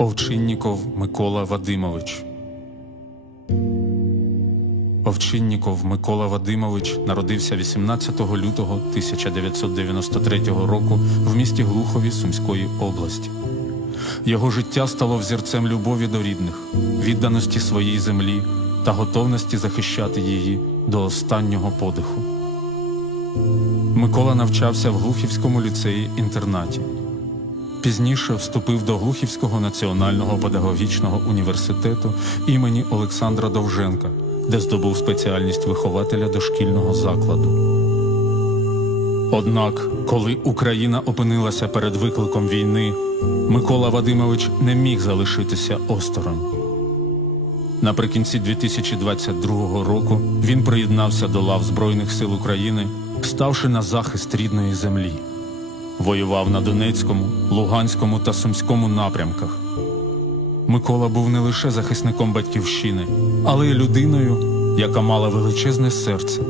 Овчинніков Микола Вадимович. Овчинніков Микола Вадимович народився 18 лютого 1993 року в місті Глухові Сумської області. Його життя стало взірцем любові до рідних, відданості своїй землі та готовності захищати її до останнього подиху. Микола навчався в Глухівському ліцеї інтернаті. Пізніше вступив до Глухівського національного педагогічного університету імені Олександра Довженка, де здобув спеціальність вихователя дошкільного закладу. Однак, коли Україна опинилася перед викликом війни, Микола Вадимович не міг залишитися осторонь. Наприкінці 2022 року він приєднався до лав Збройних сил України, ставши на захист рідної землі. Воював на Донецькому, Луганському та Сумському напрямках. Микола був не лише захисником батьківщини, але й людиною, яка мала величезне серце.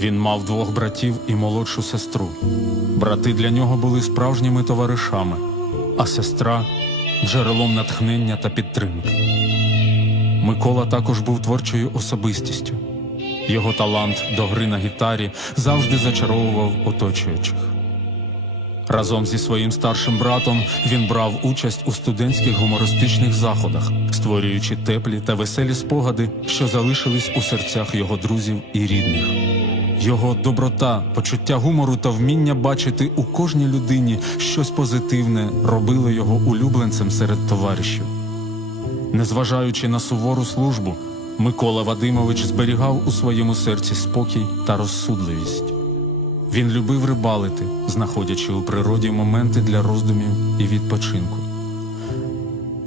Він мав двох братів і молодшу сестру. Брати для нього були справжніми товаришами, а сестра джерелом натхнення та підтримки. Микола також був творчою особистістю. Його талант до гри на гітарі завжди зачаровував оточуючих. Разом зі своїм старшим братом він брав участь у студентських гумористичних заходах, створюючи теплі та веселі спогади, що залишились у серцях його друзів і рідних. Його доброта, почуття гумору та вміння бачити у кожній людині щось позитивне робили його улюбленцем серед товаришів. Незважаючи на сувору службу, Микола Вадимович зберігав у своєму серці спокій та розсудливість. Він любив рибалити, знаходячи у природі моменти для роздумів і відпочинку.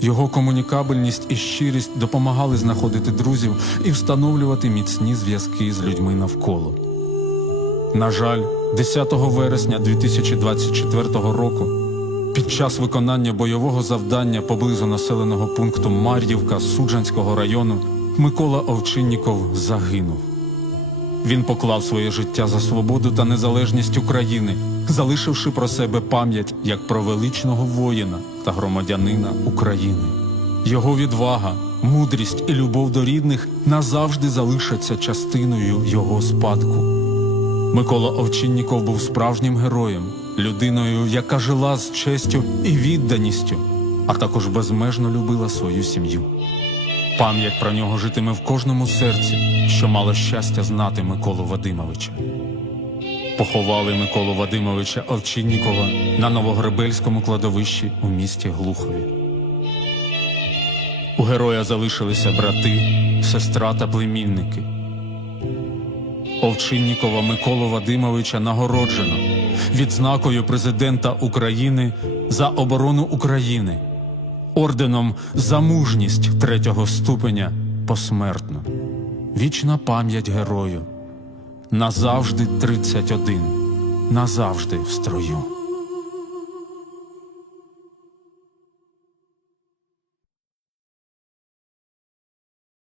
Його комунікабельність і щирість допомагали знаходити друзів і встановлювати міцні зв'язки з людьми навколо. На жаль, 10 вересня 2024 року, під час виконання бойового завдання поблизу населеного пункту Мар'ївка Суджанського району, Микола Овчинніков загинув. Він поклав своє життя за свободу та незалежність України, залишивши про себе пам'ять як про величного воїна та громадянина України. Його відвага, мудрість і любов до рідних назавжди залишаться частиною його спадку. Микола Овчинніков був справжнім героєм, людиною, яка жила з честю і відданістю, а також безмежно любила свою сім'ю. Пам'ять про нього житиме в кожному серці, що мало щастя знати Миколу Вадимовича. Поховали Миколу Вадимовича Овчиннікова на Новогребельському кладовищі у місті Глухові. У героя залишилися брати, сестра та племінники. Овчиннікова Миколу Вадимовича нагороджено відзнакою президента України за оборону України, орденом за мужність третього ступеня посмертно. Вічна пам'ять герою. Назавжди 31. Назавжди в строю.